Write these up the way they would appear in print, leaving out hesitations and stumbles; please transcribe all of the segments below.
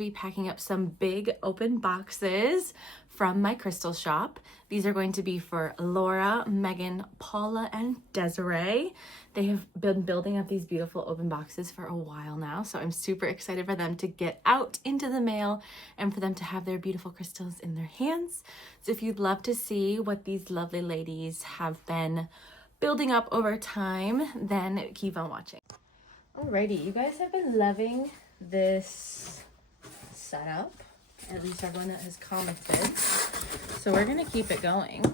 be packing up some big open boxes from my crystal shop. These are going to be for Laura, Megan, Paula, and Desiree. They have been building up these beautiful open boxes for a while now, so I'm super excited for them to get out into the mail and for them to have their beautiful crystals in their hands. So if you'd love to see what these lovely ladies have been building up over time, then keep on watching. Alrighty, you guys have been loving this setup, or at least everyone that has commented. So we're gonna keep it going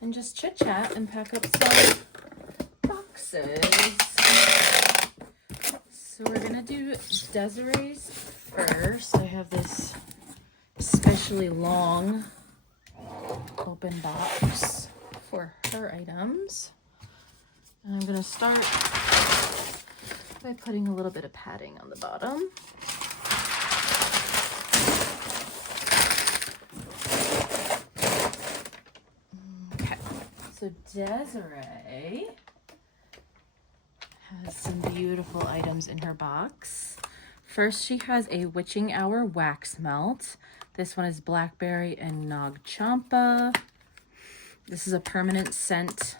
and just chit chat and pack up some boxes. So we're gonna do Desiree's first. I have this especially long open box for her items. And I'm gonna start by putting a little bit of padding on the bottom. So Desiree has some beautiful items in her box. First, she has a witching hour wax melt. This one is blackberry and Nag Champa. This is a permanent scent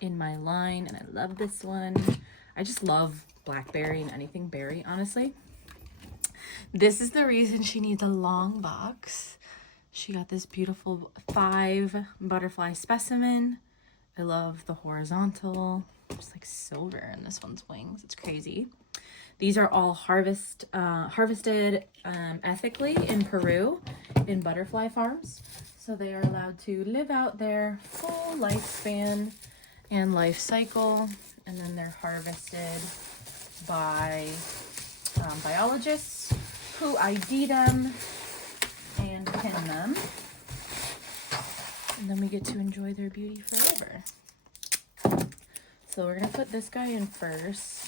in my line, and I love this one. I just love blackberry and anything berry, honestly. This is the reason she needs a long box. She got this beautiful 5 butterfly specimen. I love the horizontal, just like silver in this one's wings. It's crazy. These are all harvested ethically in Peru in butterfly farms. So they are allowed to live out their full lifespan and life cycle. And then they're harvested by biologists who ID them and pin them. And then we get to enjoy their beauty forever. So we're gonna put this guy in first.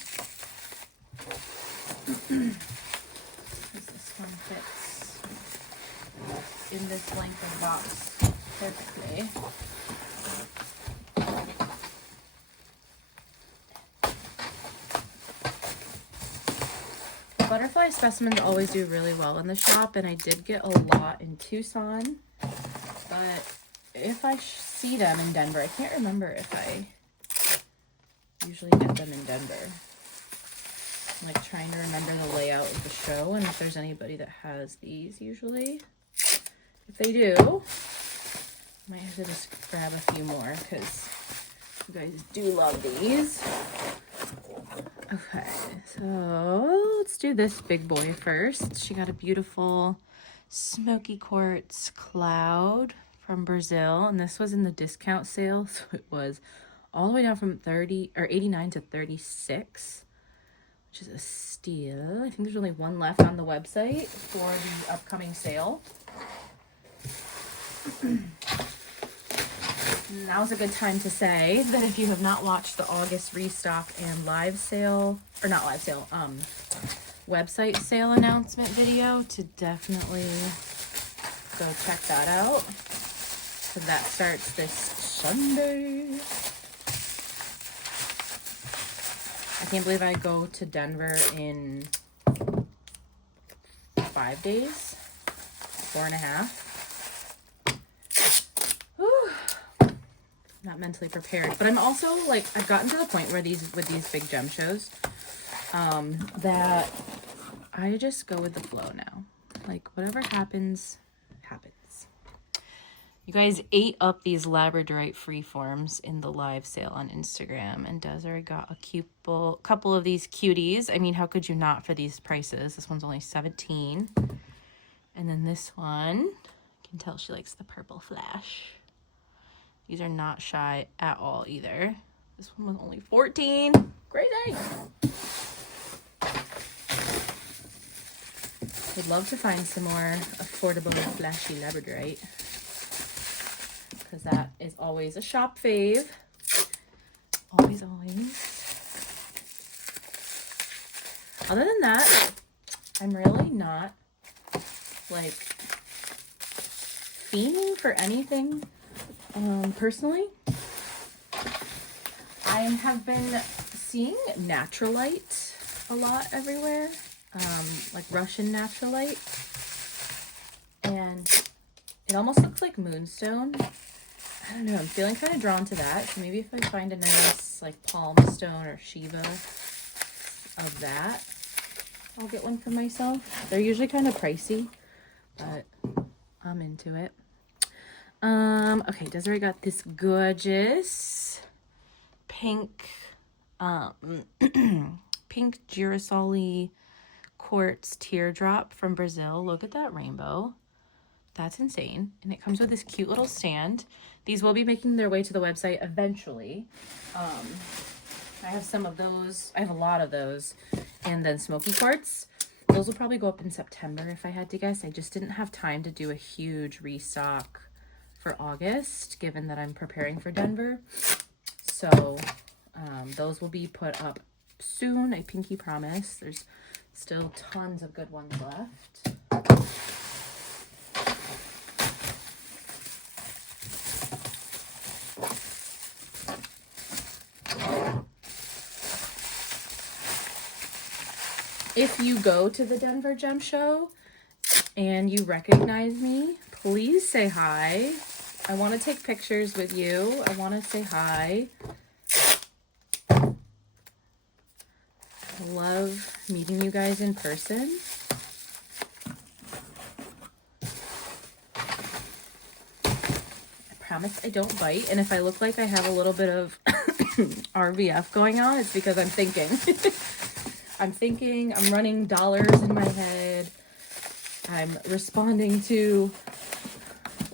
This one fits in this length of box perfectly. Butterfly specimens always do really well in the shop, and I did get a lot in Tucson, but if I see them in Denver, I can't remember if I usually get them in Denver. I'm like trying to remember the layout of the show and if there's anybody that has these usually. If they do, I might have to just grab a few more because you guys do love these. Okay, so let's do this big boy first. She got a beautiful smoky quartz cloud from Brazil, and this was in the discount sale, so it was all the way down from 89 to 36, which is a steal. I think there's only one left on the website for the upcoming sale. Now's a good time to say that if you have not watched the August restock and live sale, or not live sale, website sale announcement video, to definitely go check that out. So that starts this Sunday. I can't believe I go to Denver in 5 days, 4.5. Not mentally prepared, but I'm also like, I've gotten to the point where with these big gem shows, that I just go with the flow now. Like whatever happens, happens. You guys ate up these labradorite freeforms in the live sale on Instagram, and Desiree got a couple of these cuties. I mean, how could you not for these prices? This one's only $17, and then this one, you can tell she likes the purple flash. These are not shy at all either. This one was only $14. Crazy. Would love to find some more affordable flashy labradorite, because that is always a shop fave. Always, always. Other than that, I'm really not like fiending for anything. Personally, I have been seeing Naturalite a lot everywhere. like Russian natural light. And it almost looks like moonstone. I don't know, I'm feeling kind of drawn to that. So maybe if I find a nice like palm stone or Shiva of that, I'll get one for myself. They're usually kind of pricey, but I'm into it. Okay, Desiree got this gorgeous pink, pink girasol quartz teardrop from Brazil. Look at that rainbow. That's insane. And it comes with this cute little stand. These will be making their way to the website eventually. I have some of those. I have a lot of those. And then smoky quartz. Those will probably go up in September if I had to guess. I just didn't have time to do a huge restock for August, given that I'm preparing for Denver. So those will be put up soon. I pinky promise. There's still tons of good ones left. If you go to the Denver Gem Show and you recognize me, please say hi. I want to take pictures with you. I want to say hi. I love meeting you guys in person. I promise I don't bite. And if I look like I have a little bit of RVF going on, it's because I'm thinking. I'm running dollars in my head. I'm responding to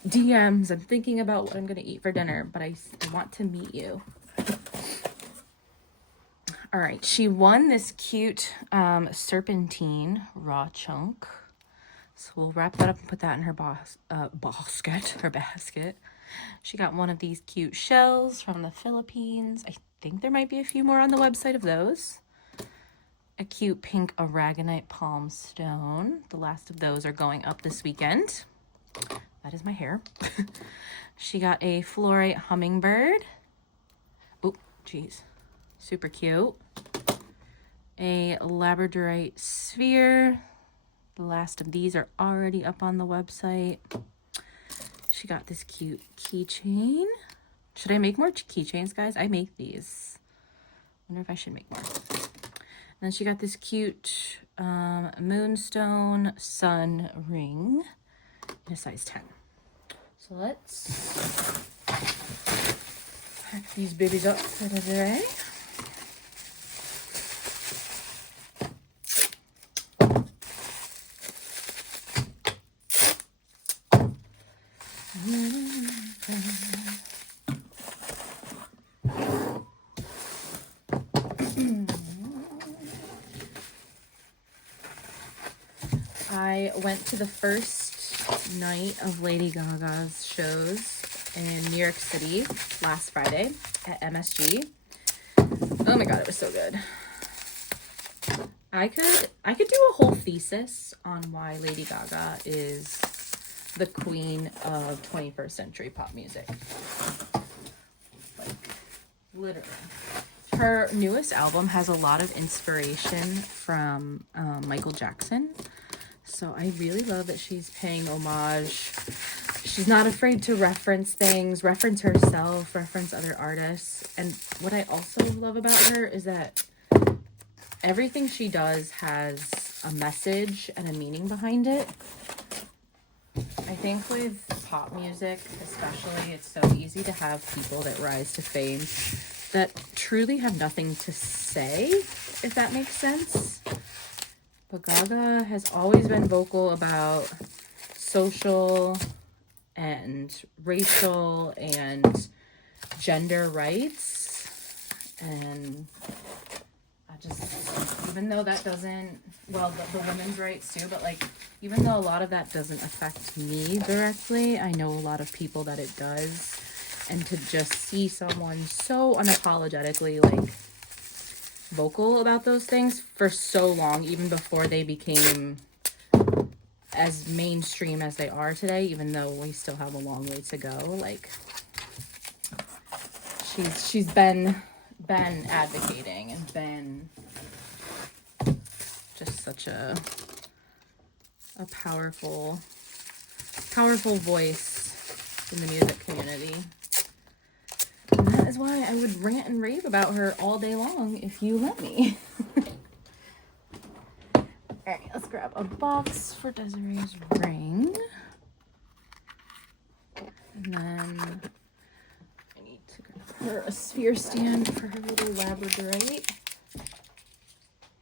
DMs. I'm thinking about what I'm going to eat for dinner, but I want to meet you. All right. She won this cute serpentine raw chunk. So we'll wrap that up and put that in her basket. She got one of these cute shells from the Philippines. I think there might be a few more on the website of those. A cute pink aragonite palm stone. The last of those are going up this weekend. That is my hair. She got a fluorite hummingbird. Oh, geez. Super cute. A labradorite sphere. The last of these are already up on the website. She got this cute keychain. Should I make more keychains, guys? I make these. Wonder if I should make more. And then she got this cute moonstone sun ring in a size 10. So let's pack these babies up for the day. I went to the first night of Lady Gaga's shows in New York City last Friday at MSG. Oh my god, it was so good. I could do a whole thesis on why Lady Gaga is the queen of 21st century pop music. Like, literally. Her newest album has a lot of inspiration from Michael Jackson. So I really love that she's paying homage. She's not afraid to reference things, reference herself, reference other artists. And what I also love about her is that everything she does has a message and a meaning behind it. I think with pop music, especially, it's so easy to have people that rise to fame that truly have nothing to say, if that makes sense. But Gaga has always been vocal about social and racial and gender rights. And I just, even though that doesn't, well, the women's rights too, but like, even though a lot of that doesn't affect me directly, I know a lot of people that it does. And to just see someone so unapologetically, like, vocal about those things for so long, even before they became as mainstream as they are today, even though we still have a long way to go. Like, she's been advocating and been just such a powerful voice in the music community. And that is why I would rant and rave about her all day long if you let me. All right, let's grab a box for Desiree's ring. And then I need to grab her a sphere stand for her little labradorite.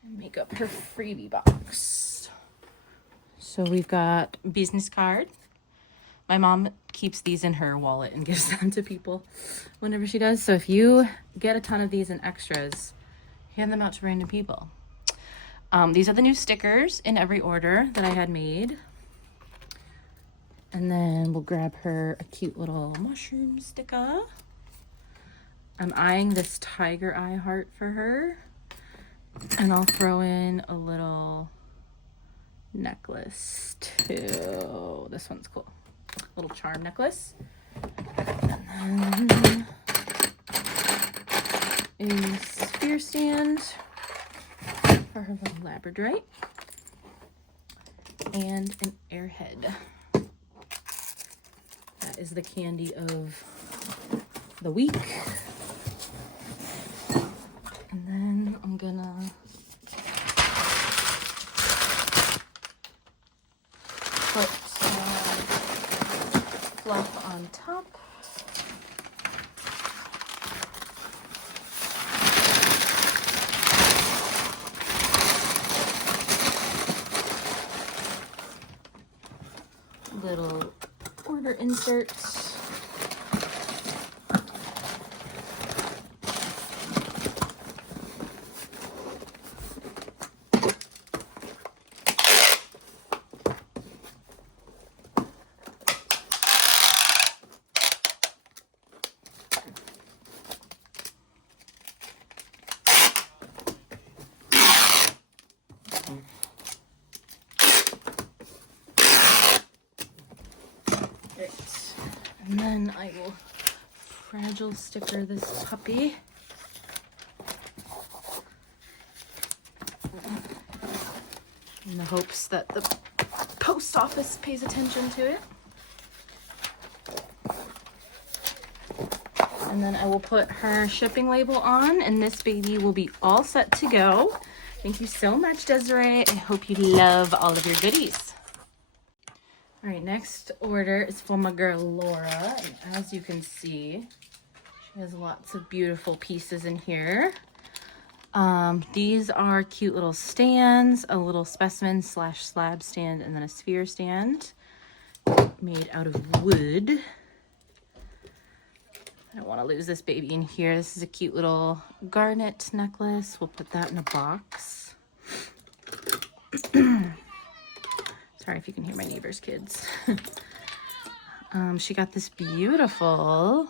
And make up her freebie box. So we've got business card. My mom keeps these in her wallet and gives them to people whenever she does. So if you get a ton of these and extras, hand them out to random people. These are the new stickers in every order that I had made. And then we'll grab her a cute little mushroom sticker. I'm eyeing this tiger eye heart for her. And I'll throw in a little necklace too. This one's cool. Little charm necklace. And then a sphere stand for her little labradorite. And an airhead. That is the candy of the week. And then I'm gonna put some fluff on top. Little order inserts. And then I will fragile sticker this puppy. In the hopes that the post office pays attention to it. And then I will put her shipping label on, and this baby will be all set to go. Thank you so much, Desiree. I hope you love all of your goodies. All right, next order is for my girl Laura, and as you can see, she has lots of beautiful pieces in here. These are cute little stands, a little specimen / slab stand, and then a sphere stand made out of wood. I don't want to lose this baby in here. This is a cute little garnet necklace. We'll put that in a box. Sorry if you can hear my neighbor's kids. She got this beautiful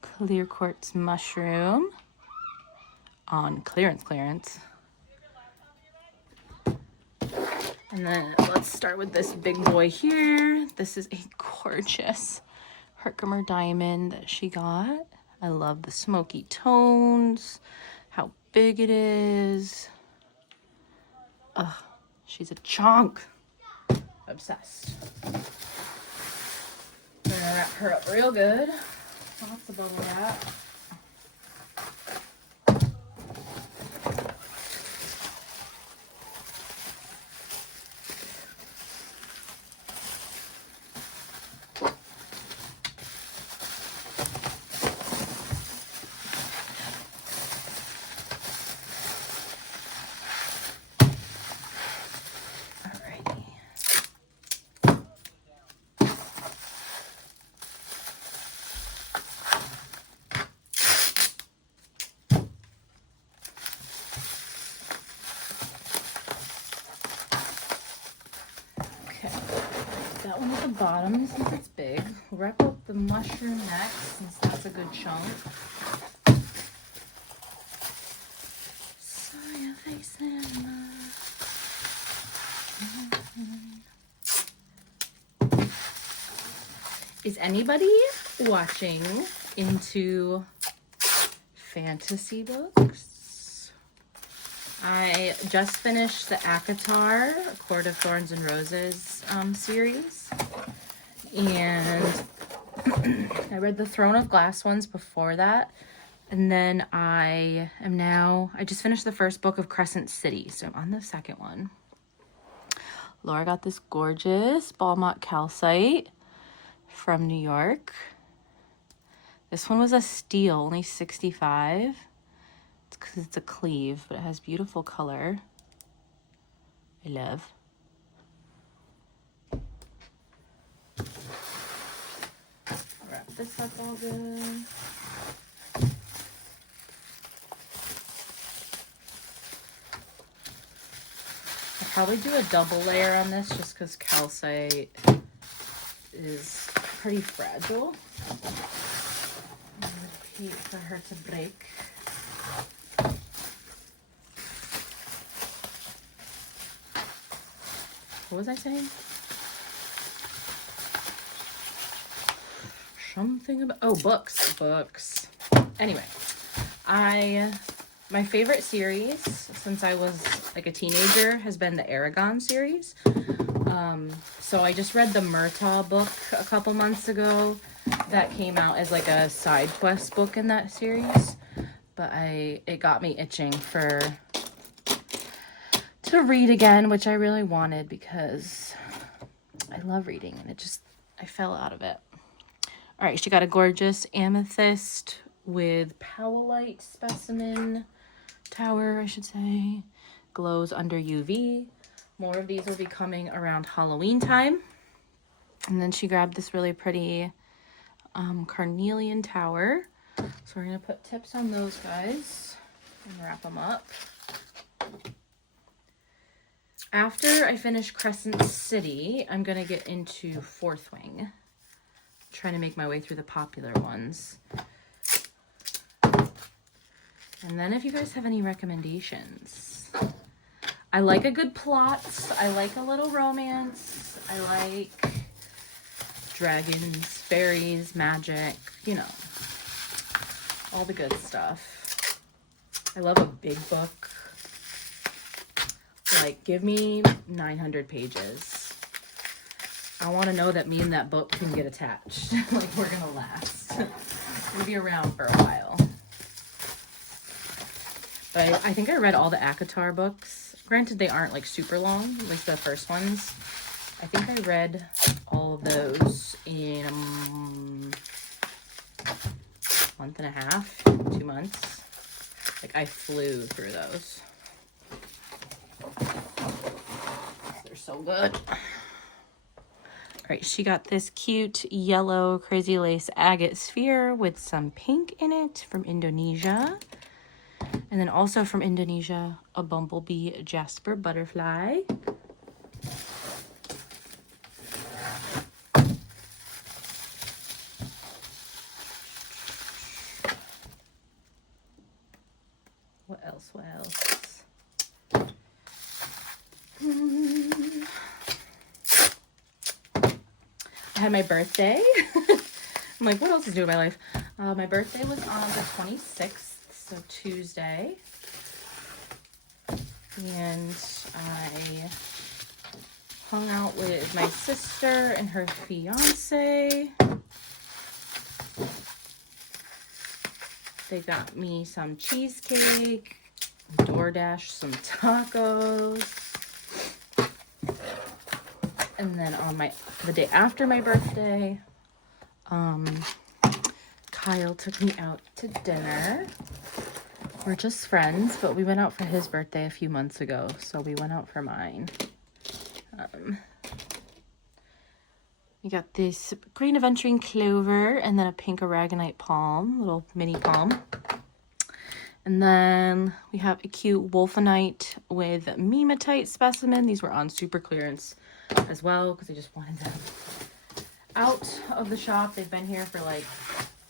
clear quartz mushroom on clearance. And then let's start with this big boy here. This is a gorgeous Herkimer diamond that she got. I love the smoky tones, how big it is. Ugh, she's a chunk. Obsessed. I'm gonna wrap her up real good. Lots of bubble wrap. That one at the bottom since it's big. We'll wrap up the mushroom next since that's a good chunk. Saw your face in the... Is anybody watching into fantasy books? I just finished the ACOTAR, A Court of Thorns and Roses series. And I read the Throne of Glass ones before that. And then I just finished the first book of Crescent City. So I'm on the second one. Laura got this gorgeous Balmont calcite from New York. This one was a steal, only $65. It's because it's a cleave, but it has beautiful color. I love. Wrap this up all good. I'll probably do a double layer on this just because calcite is pretty fragile. I would hate for her to break. What was I saying? Something about, oh, books. Anyway, my favorite series since I was like a teenager has been the Aragon series. So I just read the Murtaugh book a couple months ago that came out as like a side quest book in that series. But it got me itching to read again, which I really wanted because I love reading and I fell out of it. All right, she got a gorgeous amethyst with powellite specimen tower, I should say. Glows under UV. More of these will be coming around Halloween time. And then she grabbed this really pretty carnelian tower. So we're going to put tips on those guys and wrap them up. After I finish Crescent City, I'm going to get into Fourth Wing. I'm trying to make my way through the popular ones. And then if you guys have any recommendations. I like a good plot. I like a little romance. I like dragons, fairies, magic, you know, all the good stuff. I love a big book. Like, give me 900 pages. I want to know that me and that book can get attached. Like, we're going to last. We'll be around for a while. But I think I read all the ACOTAR books. Granted, they aren't, like, super long, at least the first ones. I think I read all of those in a month and a half, 2 months. Like, I flew through those. They're so good. All right, she got this cute yellow crazy lace agate sphere with some pink in it from Indonesia. And then also from Indonesia, a bumblebee jasper butterfly. What else? I had my birthday. I'm like, what else is new in my life? My birthday was on the 26th, so Tuesday. And I hung out with my sister and her fiance. They got me some cheesecake, DoorDash some tacos. And then on the day after my birthday, Kyle took me out to dinner. We're just friends, but we went out for his birthday a few months ago, so we went out for mine. We got this green aventurine clover and then a pink aragonite palm, little mini palm. And then we have a cute wolfenite with mimetite specimen. These were on super clearance as well because I just wanted them out of the shop. They've been here for like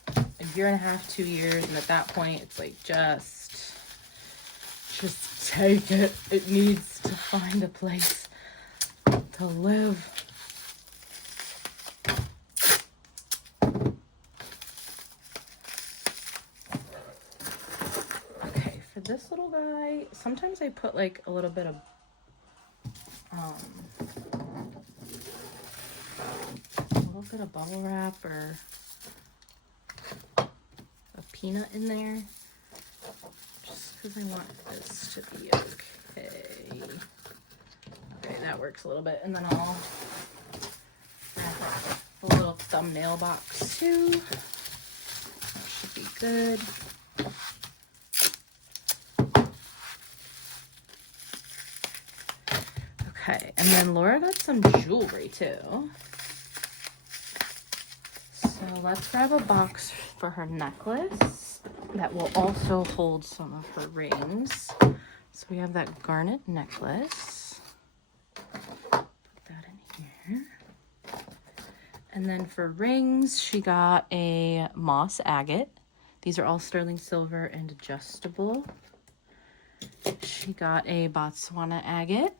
a year and a half, 2 years, and at that point it's like just take it. It needs to find a place to live. Okay, for this little guy, sometimes I put like a little bit of bubble wrap or a peanut in there, just because I want this to be okay. Okay, that works a little bit. And then I'll wrap a little thumbnail box too. That should be good. Okay, and then Laura got some jewelry too. So let's grab a box for her necklace that will also hold some of her rings. So we have that garnet necklace. Put that in here. And then for rings, she got a moss agate. These are all sterling silver and adjustable. She got a Botswana agate.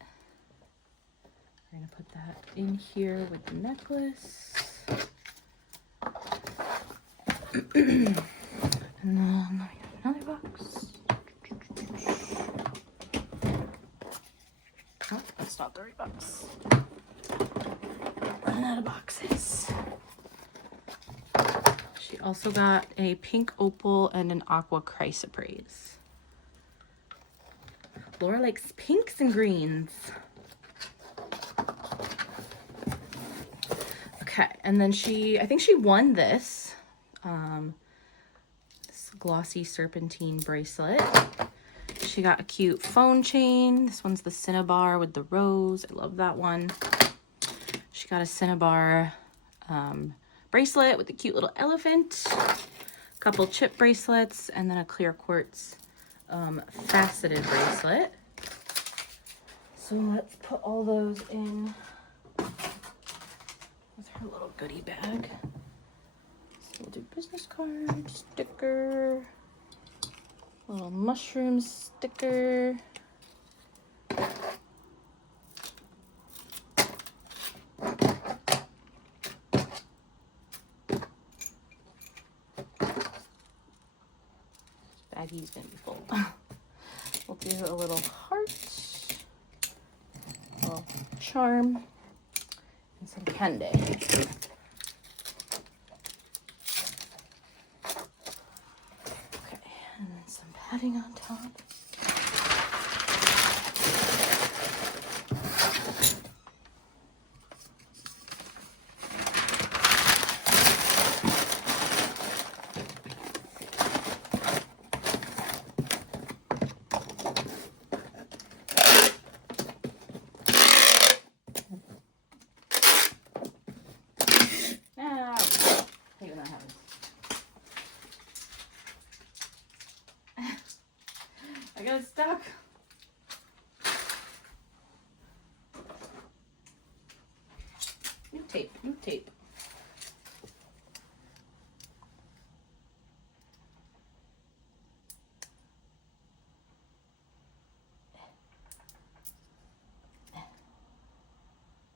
We're gonna put that in here with the necklace. And then another box. Oh, that's not the right box. Running out of boxes. She also got a pink opal and an aqua chrysoprase. Laura likes pinks and greens. Okay, and then I think she won this. This glossy serpentine bracelet. She got a cute phone chain. This one's the Cinnabar with the rose. I love that one. She got a Cinnabar bracelet with a cute little elephant. A couple chip bracelets, and then a clear quartz faceted bracelet. So let's put all those in with her little goodie bag. We'll do business card, sticker, little mushroom sticker. Baggy's gonna be full. We'll do a little heart, a little charm, and some candy. Padding on top. I got it stuck. New tape, new tape.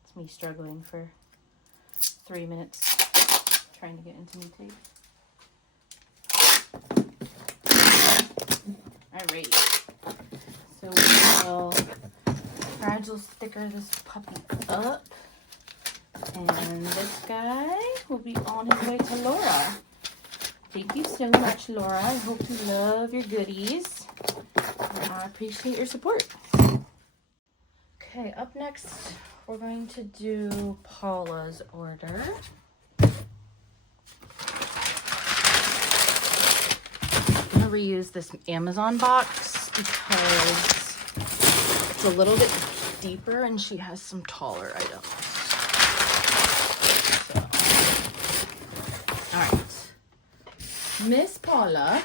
It's me struggling for 3 minutes trying to get into new tape. Alright, so we will fragile sticker this puppy up, and this guy will be on his way to Laura. Thank you so much, Laura. I hope you love your goodies, and I appreciate your support. Okay, up next, we're going to do Paula's order. I'm gonna reuse this Amazon box because it's a little bit deeper and she has some taller items. So, all right. Miss Paula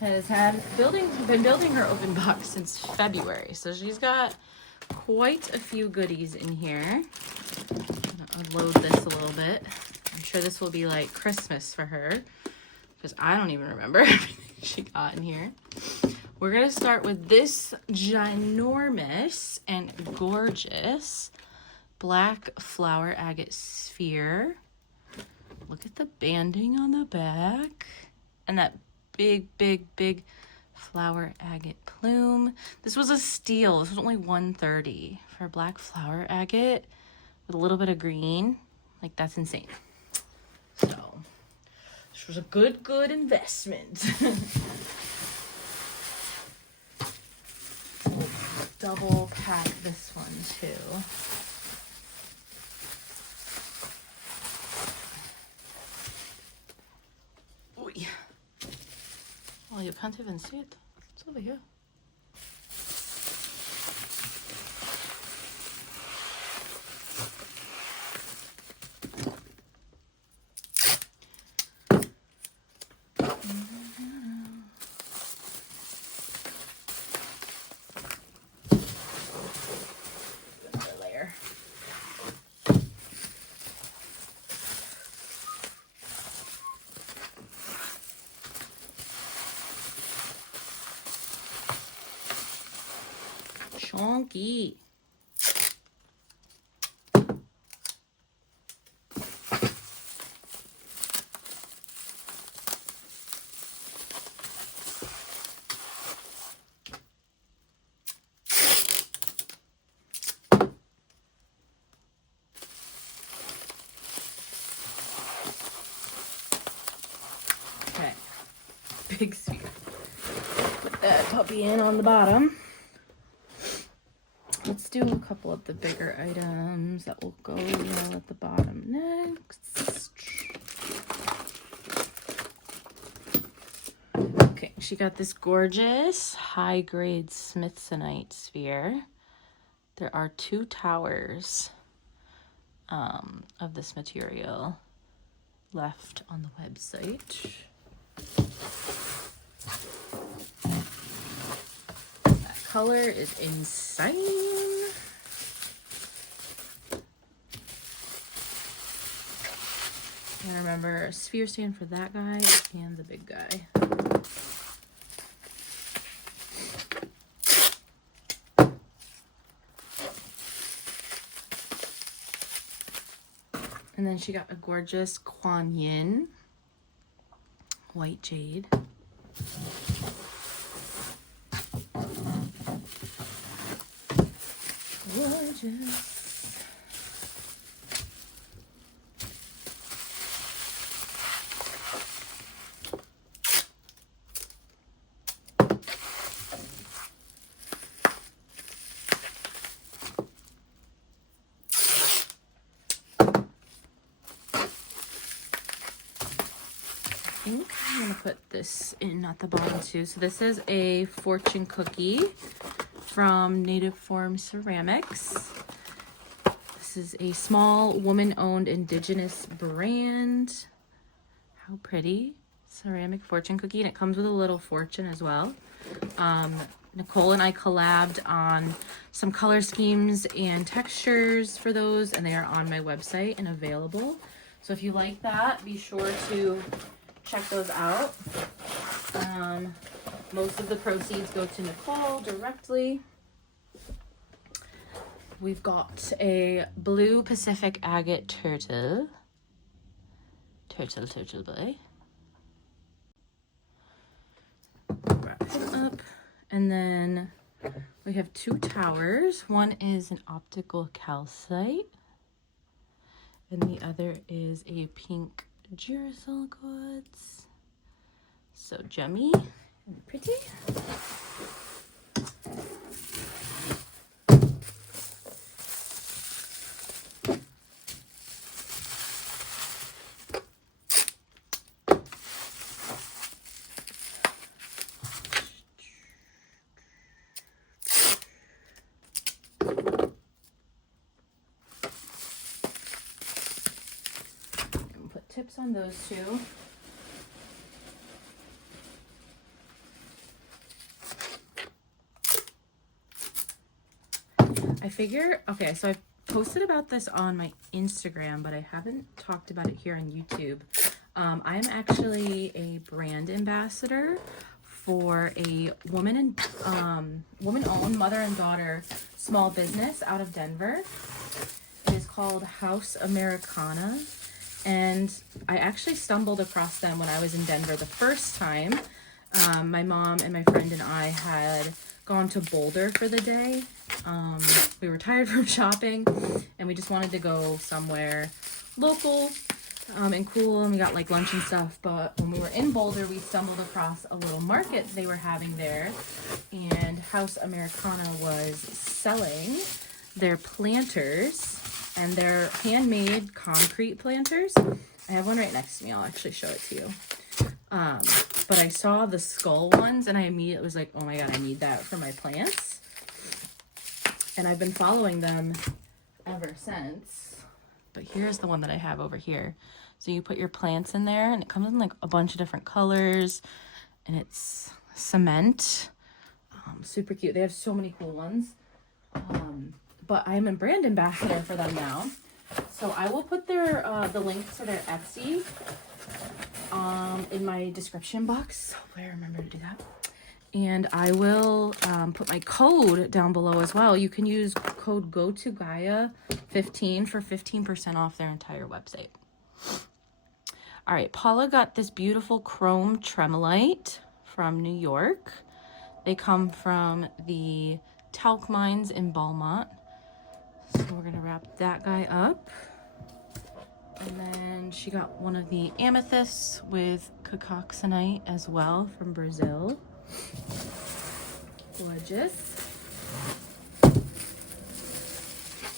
has been building her open box since February, so she's got quite a few goodies in here. I'm gonna unload this a little bit. I'm sure this will be like Christmas for her, because I don't even remember everything she got in here. We're gonna start with this ginormous and gorgeous black flower agate sphere. Look at the banding on the back and that big flower agate plume. This was a steal. This was only $130 for a black flower agate with a little bit of green. Like, that's insane. So this was a good investment. Double pack this one too. Oy. Oh, you can't even see it. It's over here. Chonky. Okay, big sphere. Put that puppy in on the bottom. Let's do a couple of the bigger items that will go at the bottom next. Okay, she got this gorgeous high-grade Smithsonite sphere. There are 2 towers of this material left on the website. That color is insane. And remember, sphere stand for that guy and the big guy. And then she got a gorgeous Kuan Yin white jade. Gorgeous. I think I'm gonna put this in at the bottom too. So this is a fortune cookie from Native Form Ceramics. This is a small woman-owned indigenous brand. How pretty. Ceramic fortune cookie, and it comes with a little fortune as well. Nicole and I collabed on some color schemes and textures for those, and they are on my website and available. So if you like that, be sure to check those out. Most of the proceeds go to Nicole directly. We've got a blue Pacific agate turtle. Turtle boy. Wrap him up. And then we have 2 towers. One is an optical calcite, and the other is a pink Duracell quartz. So gemmy and pretty. Tips on those 2. I figure, okay, so I posted about this on my Instagram, but I haven't talked about it here on YouTube. I'm actually a brand ambassador for a woman-owned mother and daughter small business out of Denver. It is called House Americana. And I actually stumbled across them when I was in Denver the first time. My mom and my friend and I had gone to Boulder for the day. We were tired from shopping and we just wanted to go somewhere local and cool, and we got like lunch and stuff. But when we were in Boulder, we stumbled across a little market they were having there, and House Americana was selling their planters, and they're handmade concrete planters. I have one right next to me. I'll actually show it to you. But I saw the skull ones and I immediately was like, oh my God, I need that for my plants. And I've been following them ever since. But here's the one that I have over here. So you put your plants in there and it comes in like a bunch of different colors, and it's cement. Super cute. They have so many cool ones. But I'm a brand ambassador for them now. So I will put their the link to their Etsy in my description box. Hopefully I remember to do that. And I will put my code down below as well. You can use code GoToGaia15 for 15% off their entire website. All right, Paula got this beautiful chrome tremolite from New York. They come from the talc mines in Beaumont. So we're gonna wrap that guy up. And then she got one of the amethysts with cacoxenite as well from Brazil. Gorgeous.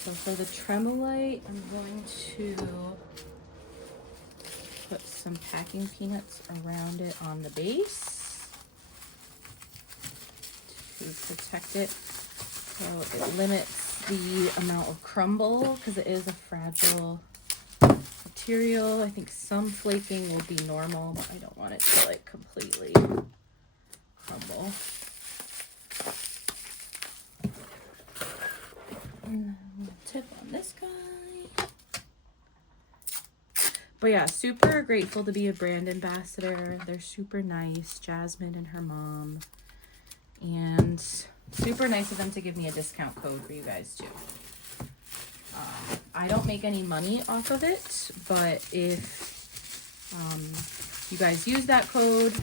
So for the tremolite, I'm going to put some packing peanuts around it on the base to protect it, so it limits the amount of crumble because it is a fragile material. I think some flaking will be normal, but I don't want it to like completely crumble. And then tip on this guy. But yeah, super grateful to be a brand ambassador. They're super nice, Jasmine and her mom. And super nice of them to give me a discount code for you guys too. I don't make any money off of it, but if you guys use that code,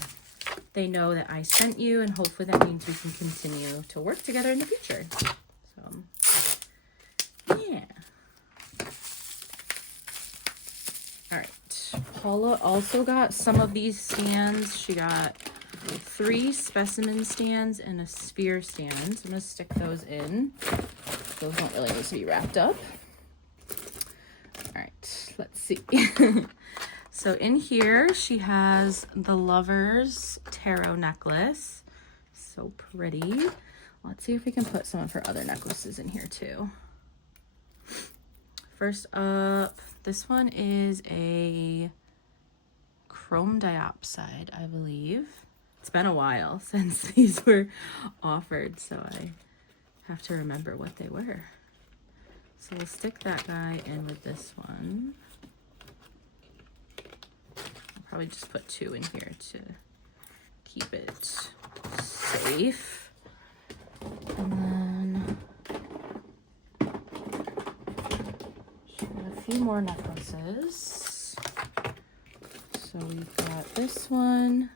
they know that I sent you, and hopefully that means we can continue to work together in the future. So, yeah. All right. Paula also got some of these stands. She got 3 specimen stands and a sphere stand. So I'm going to stick those in. Those don't really need to be wrapped up. All right, let's see. So in here, she has the Lover's Tarot necklace. So pretty. Let's see if we can put some of her other necklaces in here too. First up, this one is a chrome diopside, I believe. It's been a while since these were offered, so I have to remember what they were. So we'll stick that guy in with this one. I'll probably just put 2 in here to keep it safe. And then she's got a few more necklaces. So we've got this one.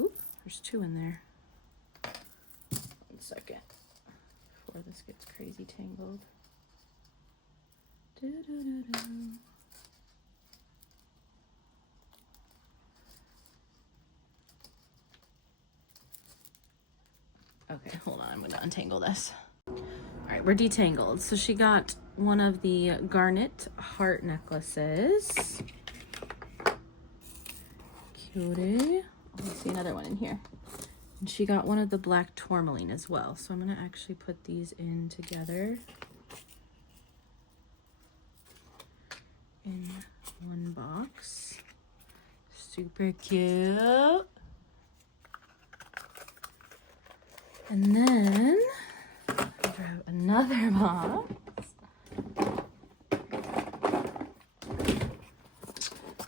Oop, there's 2 in there. 1 second. Before this gets crazy tangled. Okay, hold on, I'm gonna untangle this. All right, we're detangled. So she got one of the garnet heart necklaces. Cutie. Oh, I see another one in here. And she got one of the black tourmaline as well. So I'm going to actually put these in together in one box. Super cute. And then I'll grab another box.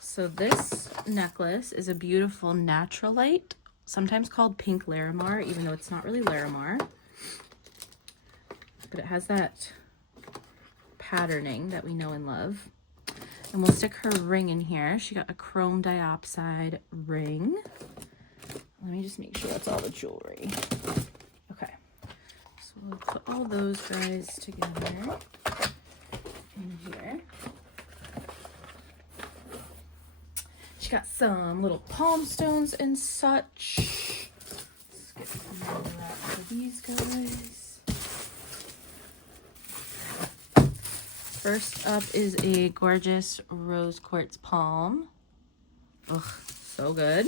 So this necklace is a beautiful naturalite, sometimes called pink Larimar, even though it's not really Larimar. But it has that patterning that we know and love. And we'll stick her ring in here. She got a chrome diopside ring. Let me just make sure that's all the jewelry. Okay, so we'll put all those guys together in here. She got some little palm stones and such. Let's get some more wrap for these guys. First up is a gorgeous rose quartz palm. Ugh, so good.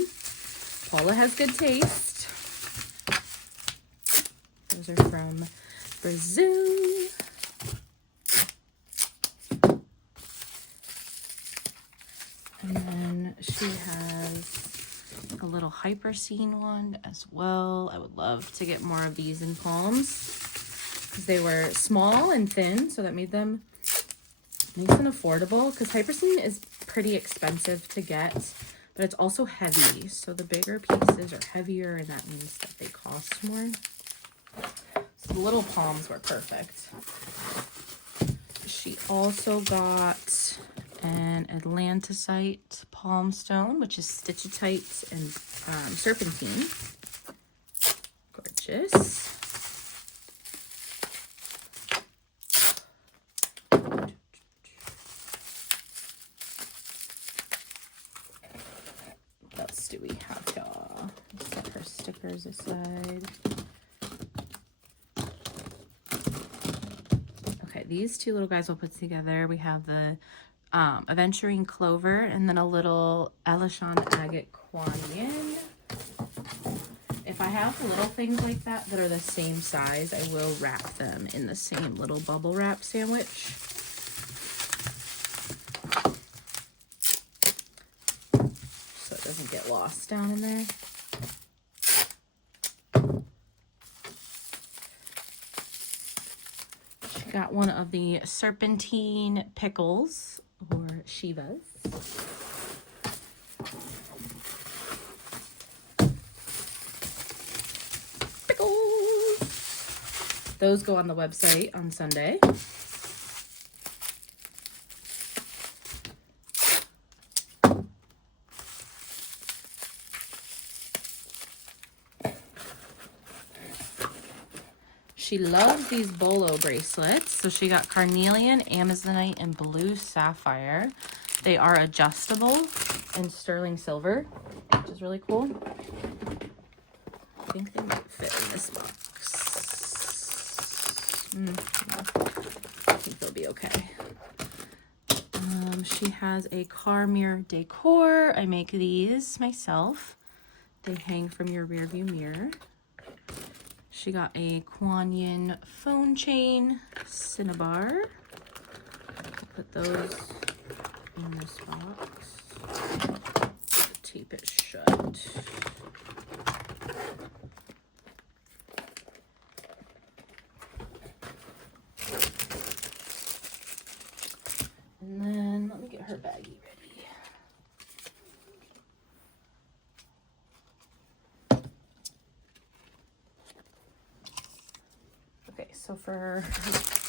Paula has good taste. Those are from Brazil. And then she has a little hyperscene one as well. I would love to get more of these in palms because they were small and thin, so that made them nice and affordable, because hyperscene is pretty expensive to get, but it's also heavy. So the bigger pieces are heavier, and that means that they cost more. So the little palms were perfect. She also got an Atlantisite palm stone, which is stitchitite and serpentine. Gorgeous. What else do we have here? Let's set her stickers aside. Okay, these two little guys we'll put together. We have the aventurine clover, and then a little Elishan agate Kuan Yin. If I have little things like that that are the same size, I will wrap them in the same little bubble wrap sandwich. So it doesn't get lost down in there. She got one of the serpentine pickles, or Shivas. Pickles! Those go on the website on Sunday. She loves these bolo bracelets. So she got carnelian, amazonite, and blue sapphire. They are adjustable in sterling silver, which is really cool. I think they might fit in this box. I think they'll be okay. She has a car mirror decor. I make these myself. They hang from your rear view mirror. She got a Kuan Yin phone chain, cinnabar. Put those in this box. Tape it shut. And then let me get her baggie ready. So for her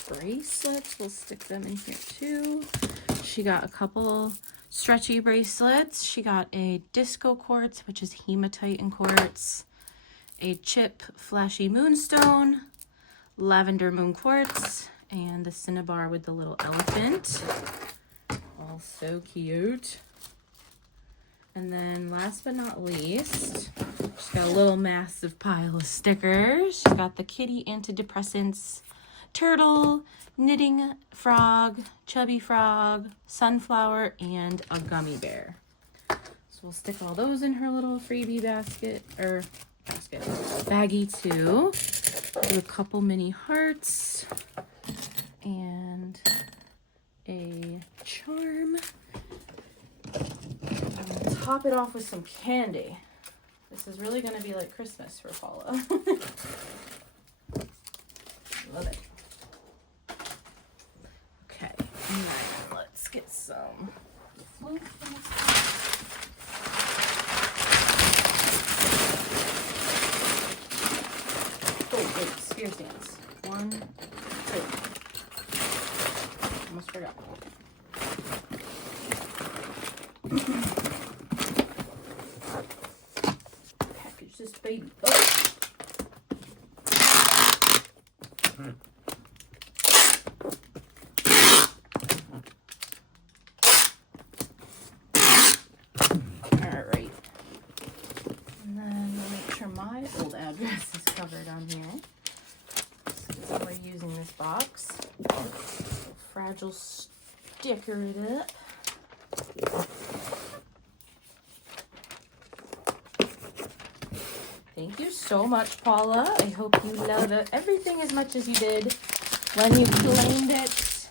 bracelets, we'll stick them in here too. She got a couple stretchy bracelets. She got a disco quartz, which is hematite and quartz, a chip flashy moonstone, lavender moon quartz, and the cinnabar with the little elephant. All so cute. And then last but not least, she's got a little massive pile of stickers. She's got the kitty antidepressants, turtle, knitting frog, chubby frog, sunflower, and a gummy bear. So we'll stick all those in her little freebie basket, or baggie too. Do a couple mini hearts and a charm. Top it off with some candy. This is really going to be like Christmas for Paula. Love it. Okay, now let's get some float. Oh, wait, spear stands. 1, 2. Almost forgot. this baby up. Alright. And then we'll make sure my old address is covered on here. So we're using this box. Fragile sticker it up. Thank you so much, Paula. I hope you love everything as much as you did when you claimed it.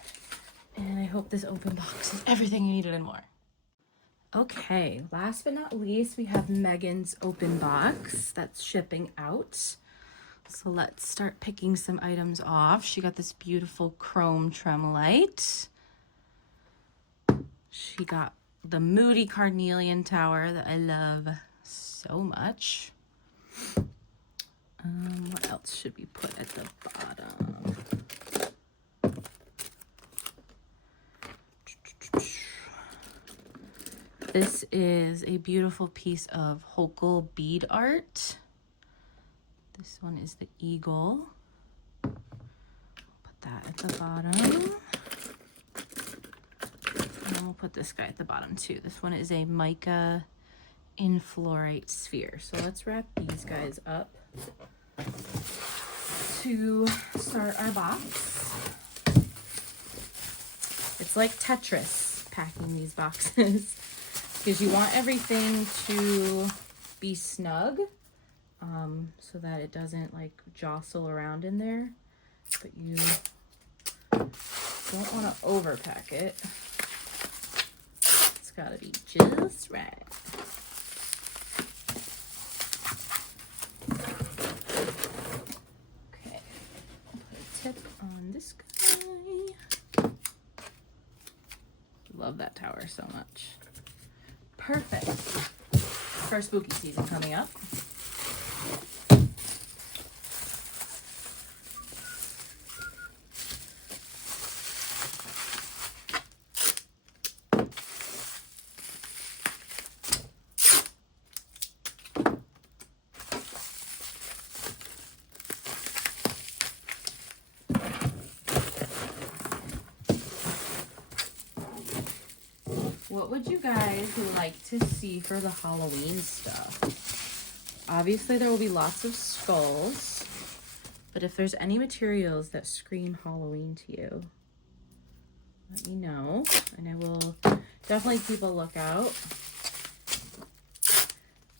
And I hope this open box is everything you needed and more. Okay, last but not least, we have Megan's open box that's shipping out. So let's start picking some items off. She got this beautiful chrome tremolite. She got the Moody Carnelian Tower that I love so much. What else should we put at the bottom? This is a beautiful piece of Hokel bead art. This one is the eagle. Put that at the bottom. And then we'll put this guy at the bottom too. This one is a mica inflorite sphere. So let's wrap these guys up to start our box. It's like Tetris packing these boxes because you want everything to be snug so that it doesn't like jostle around in there, but you don't want to overpack it. It's got to be just right. Okay, put a tip on this guy. Love that tower so much. Perfect for spooky season coming up. What would you guys like to see for the Halloween stuff? Obviously, there will be lots of skulls, but if there's any materials that scream Halloween to you, let me know, and I will definitely keep a lookout.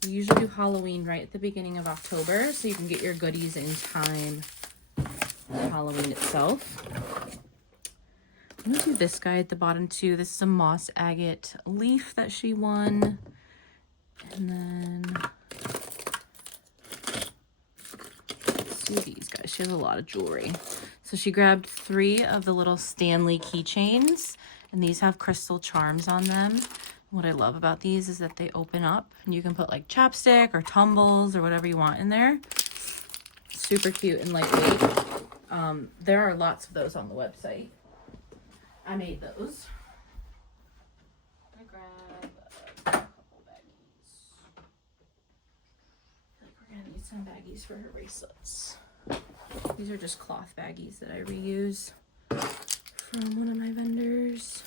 We usually do Halloween right at the beginning of October, so you can get your goodies in time for Halloween itself. I'm gonna do this guy at the bottom too. This is a moss agate leaf that she won. And then let's do these guys. She has a lot of jewelry. So she grabbed 3 of the little Stanley keychains, and these have crystal charms on them. What I love about these is that they open up and you can put like chapstick or tumbles or whatever you want in there. Super cute and lightweight. There are lots of those on the website. I made those. I'm gonna grab a couple baggies. I feel like we're gonna need some baggies for her bracelets. These are just cloth baggies that I reuse from one of my vendors.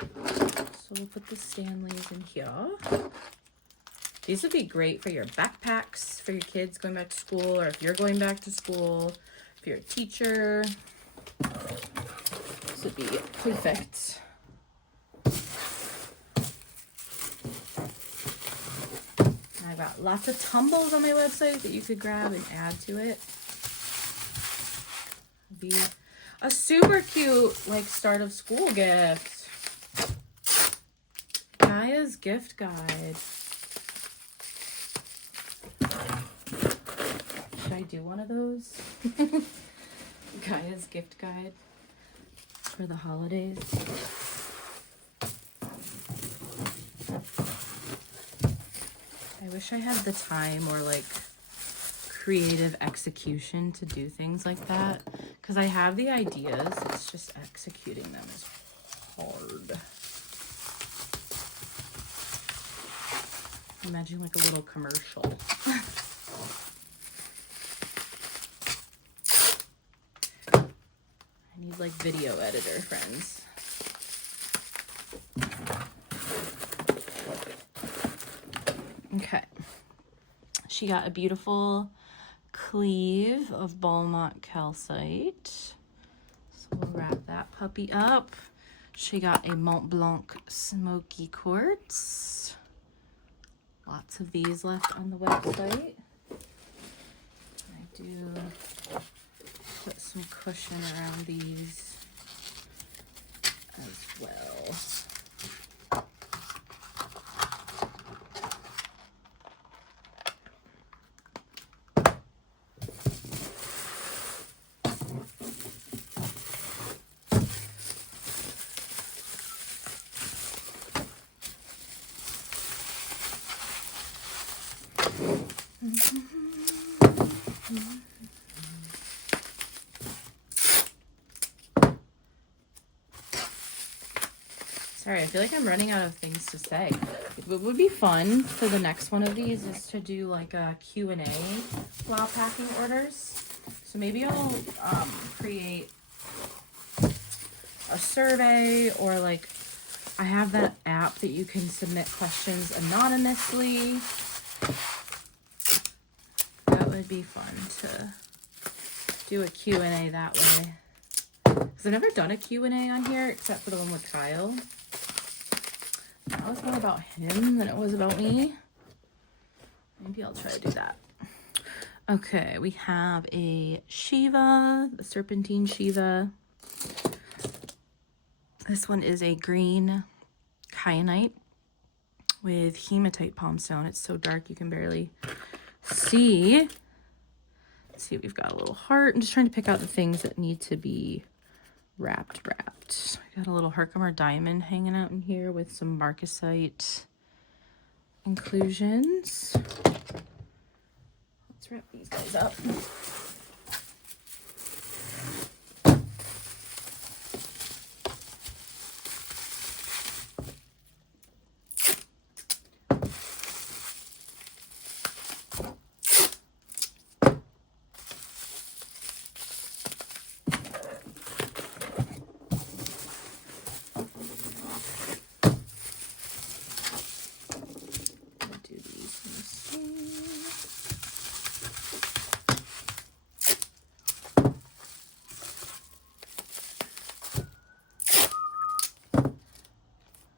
So we'll put the Stanleys in here. These would be great for your backpacks, for your kids going back to school, or if you're going back to school, if you're a teacher. This would be perfect. I've got lots of tumbles on my website that you could grab and add to it. It'd be a super cute, like, start of school gift. Gaia's gift guide. Should I do one of those? Gaia's gift guide for the holidays. I wish I had the time or like creative execution to do things like that, because I have the ideas, it's just executing them is hard. Imagine like a little commercial. She's like video editor friends. Okay. She got a beautiful sleeve of Balmont calcite. So we'll wrap that puppy up. She got a Mont Blanc smoky quartz. Lots of these left on the website. I do put some cushion around these as well. Sorry, I feel like I'm running out of things to say. What would be fun for the next one of these is to do like a Q&A while packing orders. So maybe I'll create a survey, or like I have that app that you can submit questions anonymously. That would be fun to do a Q&A that way. Because I've never done a Q&A on here except for the one with Kyle. That was more about him than it was about me. Maybe I'll try to do that. Okay, we have a Shiva, the Serpentine Shiva. This one is a green kyanite with hematite palm stone. It's so dark you can barely see. Let's see, we've got a little heart. I'm just trying to pick out the things that need to be wrapped. I got a little Herkimer diamond hanging out in here with some marcasite inclusions. Let's wrap these guys up.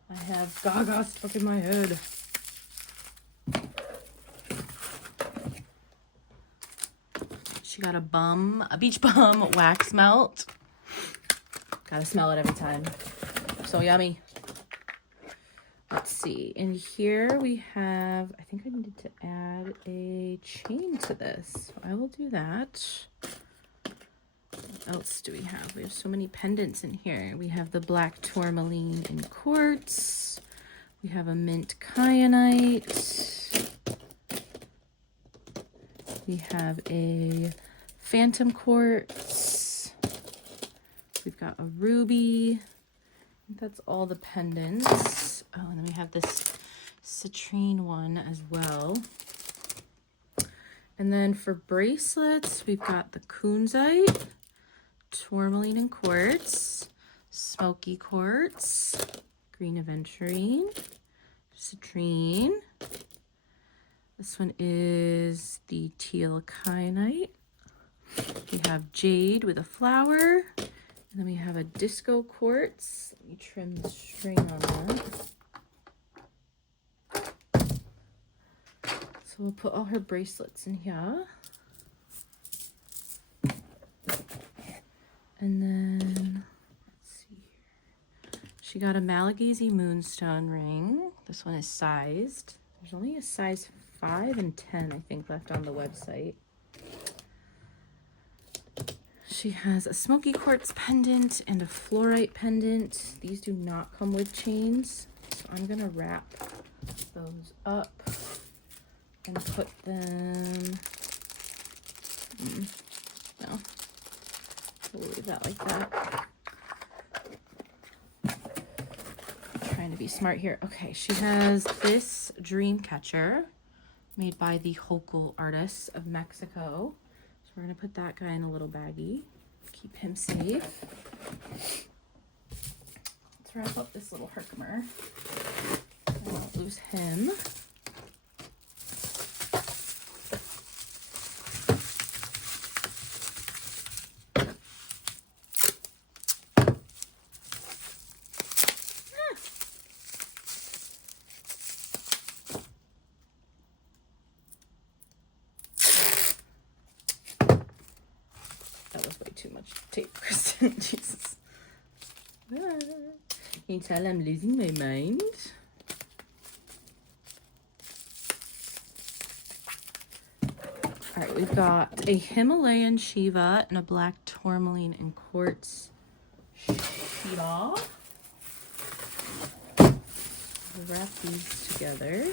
I have Gaga stuck in my head. She got a beach bum wax melt. Gotta smell it every time. So yummy. Let's see. In here we have, I think I needed to add a chain to this. So I will do that. What else do we have? We have so many pendants in here. We have the black tourmaline in quartz. We have a mint kyanite. We have a phantom quartz. We've got a ruby. I think that's all the pendants. Oh, and then we have this citrine one as well. And then for bracelets, we've got the kunzite, tourmaline and quartz, smoky quartz, green aventurine, citrine. This one is the teal kyanite. We have jade with a flower. And then we have a disco quartz. Let me trim the string on that. So we'll put all her bracelets in here. And then, let's see here. She got a Malagasy moonstone ring. This one is sized. There's only a size 5 and 10, I think, left on the website. She has a smoky quartz pendant and a fluorite pendant. These do not come with chains, so I'm gonna wrap those up and put them, no, we'll leave that like that. I'm trying to be smart here. Okay, she has this dream catcher made by the Hochul artists of Mexico. So we're gonna put that guy in a little baggie, keep him safe. Let's wrap up this little Herkimer. I won't lose him. That was way too much tape, Kristen. Jesus. You can tell I'm losing my mind. All right, we've got a Himalayan Shiva and a black tourmaline and quartz Shiva. We'll wrap these together.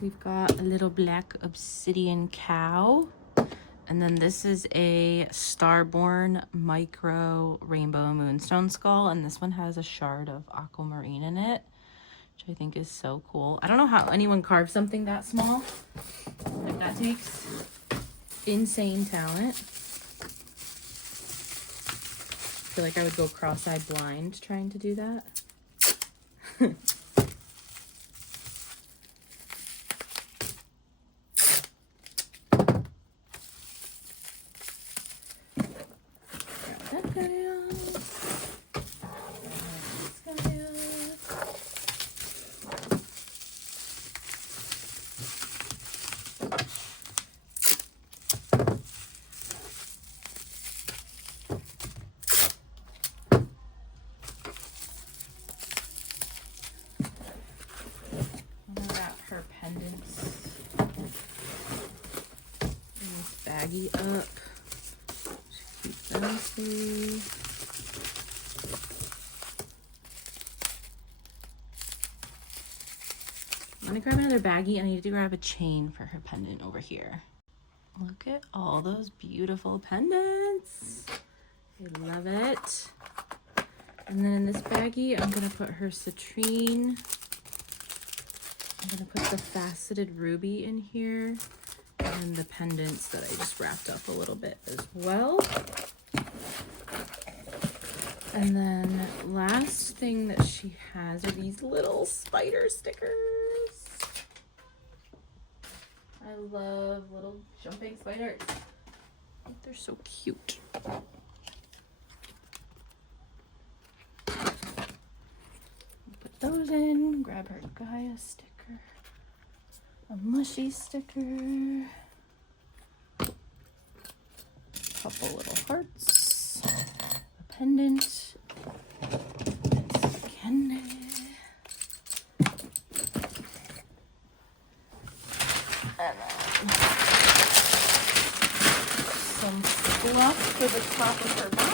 We've got a little black obsidian cow. And then this is a Starborn micro rainbow moonstone skull. And this one has a shard of aquamarine in it, which I think is so cool. I don't know how anyone carves something that small. Like, that takes insane talent. I feel like I would go cross-eyed blind trying to do that. Her pendants in this baggie up. Just keep them safe. I'm gonna grab another baggie. I need to grab a chain for her pendant over here. Look at all those beautiful pendants. I love it. And then in this baggie, I'm gonna put her citrine. I'm gonna put the faceted ruby in here and the pendants that I just wrapped up a little bit as well. And then last thing that she has are these little spider stickers. I love little jumping spiders. They're so cute. Put those in, grab her Gaia sticker. A mushy sticker, couple little hearts, a pendant, some candy, and then some fluff for the top of her box.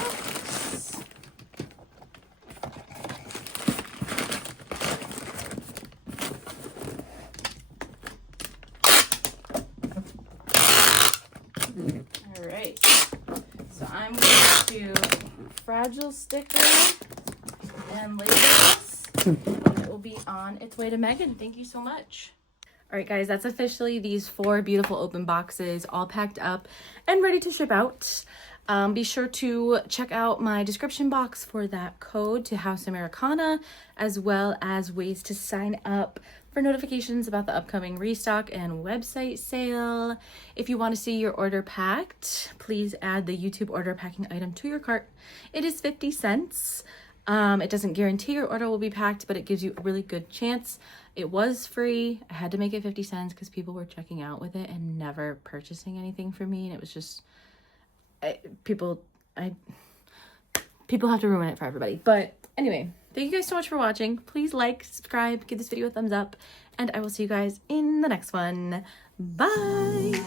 Fragile sticker and label this, and it will be on its way to Megan. Thank you so much. All right, guys, that's officially these 4 beautiful open boxes all packed up and ready to ship out. Be sure to check out my description box for that code to House Americana, as well as ways to sign up for notifications about the upcoming restock and website sale. If you want to see your order packed, please add the YouTube order packing item to your cart. It is 50 cents. It doesn't guarantee your order will be packed, but it gives you a really good chance. It was free. I had to make it 50 cents because people were checking out with it and never purchasing anything from me. And it was just, people have to ruin it for everybody. But anyway, thank you guys so much for watching. Please like, subscribe, give this video a thumbs up, and I will see you guys in the next one. Bye!